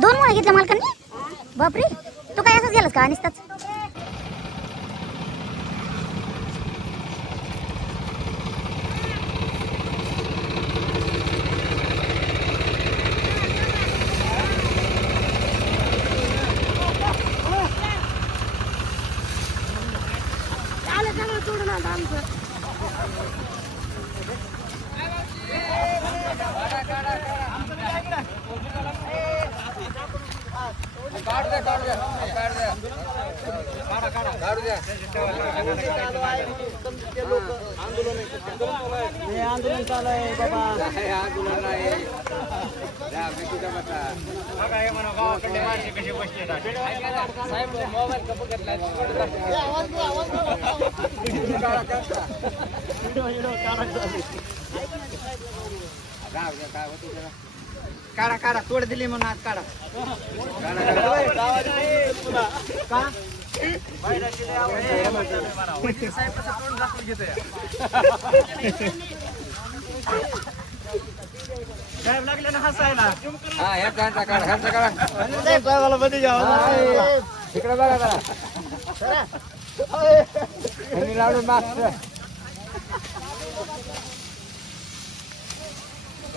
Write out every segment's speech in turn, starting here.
दोन मुळे घेतल्या मालकांनी? बापरे. तू काय असंच गेलास का? नुसताच आंदोलन चालू आहे बाबा काढा काढा तोड दिली म्हणून आज काढा. का? साहेब लागले ना हसायला हा ह्याचा ह्याचा काढा ह्याचा काढा. साहेबाला मध्ये जावं इकडे बघा जरा. ह्यांनी लावलं मास्क व्यवस्थित काढा द्यायला लागलं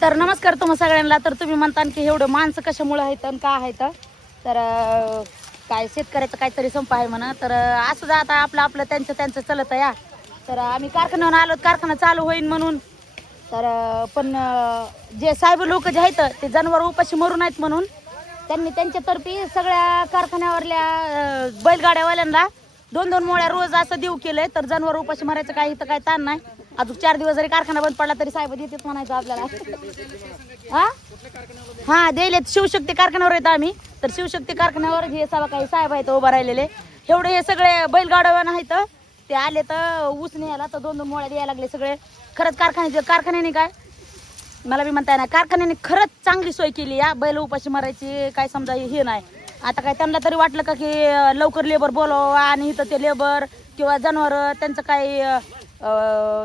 तर नमस्कार तुम्हा सगळ्यांना. तर तुम्ही म्हणता की एवढं माणसं कशामुळे आहेत आणि का आहेत? तर काय शेतकऱ्याचं काहीतरी संप आहे म्हणा. तर असं जा आता आपलं आपलं त्यांचं त्यांचं चलत या. तर आम्ही कारखान्यावर आलो कारखाना चालू होईल म्हणून. तर पण जे साहेब लोक जे आहेत ते जनावर उपाशी मरून आहेत म्हणून त्यांनी त्यांच्यातर्फे सगळ्या कारखान्यावरल्या बैलगाड्यावाल्यांना दोन दोन मोळ्या रोज असं देऊ केलंय. तर जनावर उपाशी मारायचं काही इथं काय ताण नाही. अजून चार दिवस जरी कारखाना बंद पडला तरी साहेब देतेच म्हणायचं आपल्याला. हा? हा दिले शिवशक्ती कारखान्यावर येतो आम्ही. तर शिवशक्ती कारखान्यावर हे सगळं काही साहेब आहेत उभं राहिलेले एवढे हे सगळे बैलगाड्यावान आहेत. ते आले तर ऊस न्यायला तर दोन दोन मोळ्या द्यायला लागले सगळे. खरंच कारखान्याचे कारखान्याने काय? मला बी म्हणता येणार कारखान्याने खरंच चांगली सोय केली या बैल उपाशी मारायची काय समजा हे नाही. आता काय त्यांना तरी वाटलं का की लवकर लेबर बोलावं आणि इथं ते लेबर किंवा जनावर त्यांचं काही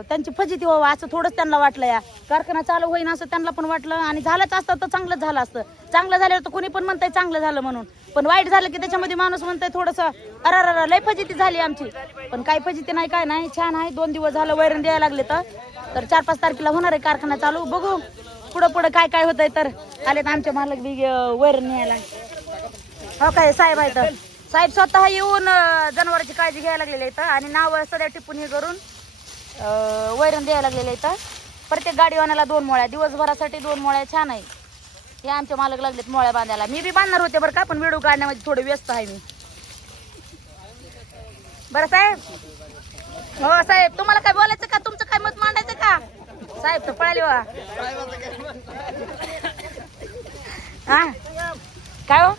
त्यांची फजिती व्हावं असं थोडंच त्यांना वाटलं या. कारखाना चालू होईन असं त्यांना पण वाटलं आणि झालंच असतं तर चांगलंच झालं असतं. चांगलं झाल्यावर तर कोणी पण म्हणताय चांगलं झालं म्हणून. पण वाईट झालं की त्याच्यामध्ये माणूस म्हणताय थोडंसं अरे अरे लय फजिती झाली आमची. पण काही फजिती नाही काय नाही छान आहे. दोन दिवस झालं वैरण द्यायला लागले तर. चार पाच तारखेला होणार आहे कारखाना चालू. बघू पुढं पुढं काय काय होतंय तर. आलेत आमच्या मालक बी वैरण न्यायला. हो काय साहेब आहेत. साहेब स्वतः येऊन जनावरांची काळजी घ्यायला लागलेली आहेत. आणि नाव सध्या टिपून हे करून वैरण द्यायला लागलेले आहेत. प्रत्येक गाडीवानाला दोन मोळ्या दिवसभरासाठी दोन मोळ्या छान आहे. हे आमचे मालक लागलेत मोळ्या बांधायला. मी बी बांधणार होते बरं का पण व्हिडिओ काढण्यामध्ये थोडं व्यस्त आहे मी. बरं साहेब. हो साहेब तुम्हाला काय बोलायचं का? तुमचं काय मत मांडायचं का? साहेब तर पळाले वा हा? काय हो?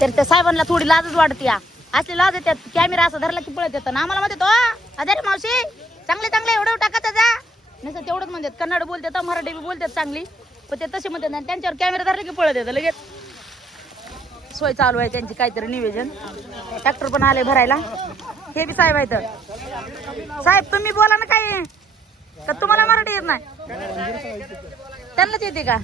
तर त्या साहेबांना थोडी लाजच वाढते या. असली लाज येतात कॅमेरा असं धरला की पळत येतं. आम्हाला म्हणते तो अरे मावशी चांगले चांगले एवढं टाकायचं जा. नसं तेवढंच म्हणतात. कन्नड बोलतात मराठी बी बोलतात चांगली. पण ते तसे म्हणतात आणि त्यांच्यावर कॅमेरा धरला की पळत येतं लगेच. सोय चालू आहे त्यांची काहीतरी निवेदन. ट्रॅक्टर पण आले भरायला. हे बी साहेब आहेत. साहेब तुम्ही बोला ना काय का तुम्हाला मराठी येत नाही? त्यांनाच येते का?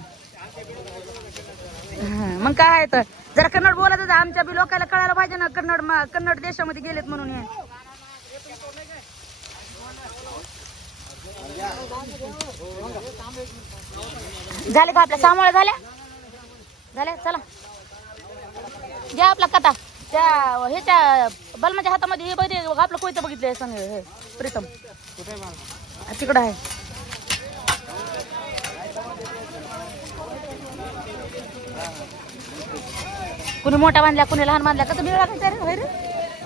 मग काय आहे तर? जरा कन्नड बोलायचं जा. आमच्या बी लोकांना कळायला पाहिजे ना कन्नड कन्नड देशामध्ये गेलेत म्हणून हे. झाले का आपल्या? सामोळ्या झाल्या? झाल्या? चला. घ्या आपला कथा. त्या ह्याच्या बलमाच्या हातामध्ये हे बघितले आपलं कोयतं बघितलंय संग हे प्रीतम. तिकडं आहे. कुणी मोठा बांधल्या कुणी लहान बांधल्या कसं बिळ लागायचं रे होय रे?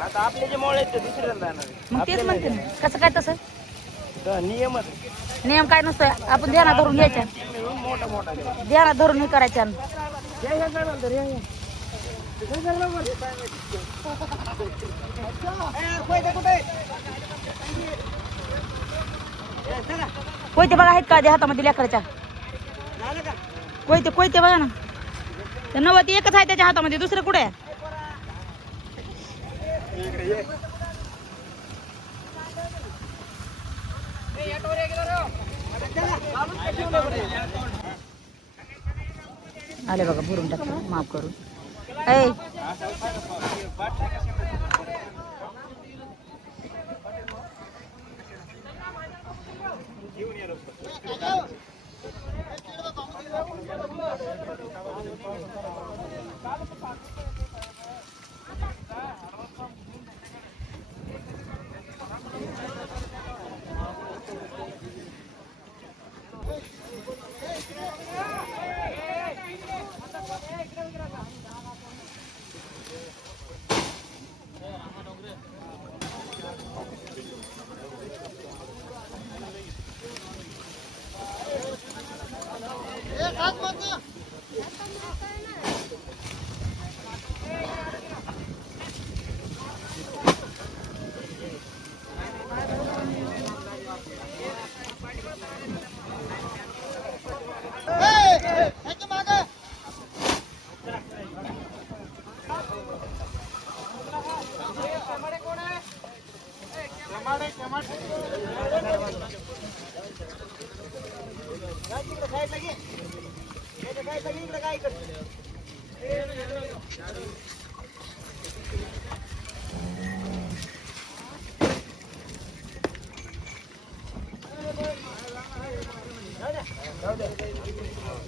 आता आपले जे मोळ आहेत ते दुसऱ्याला जाणार आहे. मग तेच म्हणते. ना. कसं काय तसं? तर नियमच नियम काय नसतोय? आपण ध्यानात धरून घ्यायच्या मिळून मोठा मोठा घ्या. ध्यानात धरून हे करायच्या या, या, या, नंतर, या, या. कोयते बघा आहेत का ते हातामध्ये लेकराच्या? कोयते कोयते बघा ना. तर नवं एकच आहे त्याच्या हातामध्ये दुसरं कुठे? आहे आले बघा भरून टाकतो माफ करून. ऐ.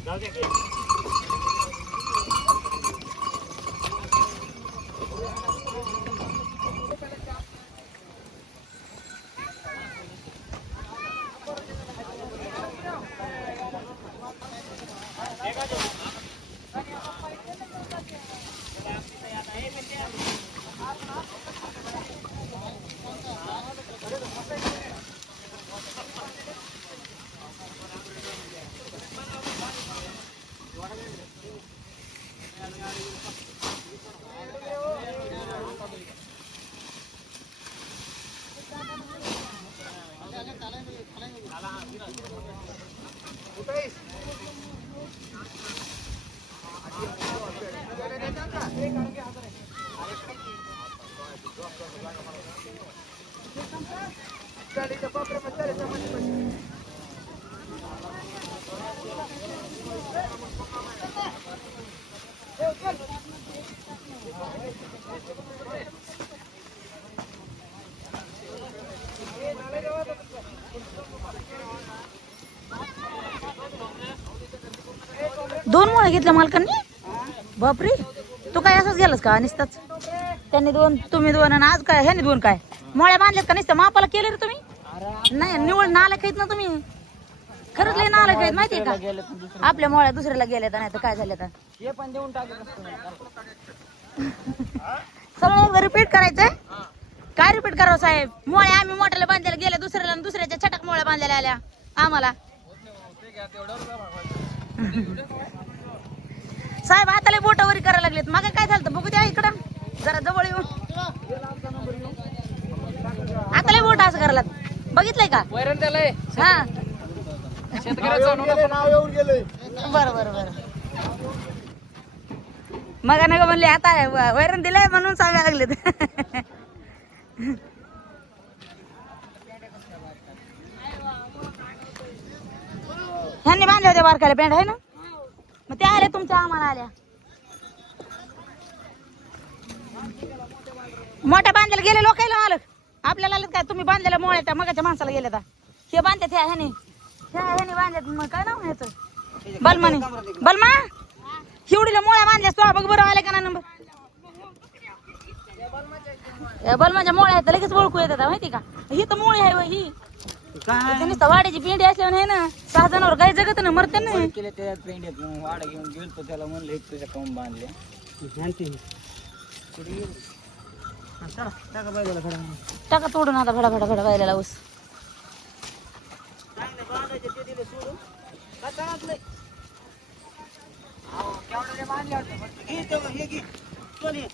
जाऊ दे. Wala kita yata. Eh, दोन मुळे घेतल्या मालकांनी? बापरे. तू काय असंच गेलास का निसताच? त्यांनी दोन तुम्ही दोन आणि आज काय? ह्यानी दोन काय? मोळ्या बांधल्यात का नुसतं? मापाला केले रे तुम्ही? नाही निवड नाला खाईत ना तुम्ही. खरंच लय नाला खाईत माहितीये का? आपल्या मोळ्या दुसऱ्याला गेल्या नाही तर काय झालं तर हे पण देऊन टाकत सगळं रिपीट करायचंय? काय रिपीट करावं साहेब? मोळ्या आम्ही मोठ्याला बांधायला गेल्या दुसऱ्याला दुसऱ्याच्या छटक मोळ्या बांधायला आल्या. आम्हाला. साहेब हाताला बोटावरी करायला लागलेत. मग काय झालं बघू द्या इकडं. जरा जवळ येऊन. हाताला बोट असं करायला बघितलंय का? वैरण त्याला हा. शेतकऱ्याचं नाव येऊन गेलंय बर बर बर. मग नका म्हणले आता व- वैरण दिलंय म्हणून सांगायला लागलेत. ह्यांनी बांधल्या होत्या बारकाल्या पॅन्ट आहे ना? मग त्या आल्या तुमच्या आम्हाला आल्या. मोठ्या बांधलेल्या गेले लोकायला मालक. आपल्याला आलेत काय तुम्ही बांधलेल्या मोळ्या त्या मगाच्या माणसाला गेले आता हे बांधतात ह्या ह्याने. ह्या ह्याने बांधल्यात मग काय नाव ह्याचं? बलमाने. बलमा? हिवडीला मोळ्या बांधल्यास तो बघ बरं आले का ना नंबर. या बलमाच्या मोळ्या आहेत तर लगेच ओळखू येतात माहिती का? ही तर मोळी आहे ही काय? नुसतं वाड्याची पिंडी असल्यावर आहे ना सहा जणांवर गाय जगत ना मरते ना. केले त्यात पेंड्यात मग वाडा घेऊन गेलो त्याला म्हणलं एक तुझ्या काऊन बांधले? टाका तोडून आता भडा भडा भडा व्हायला ऊस सोनी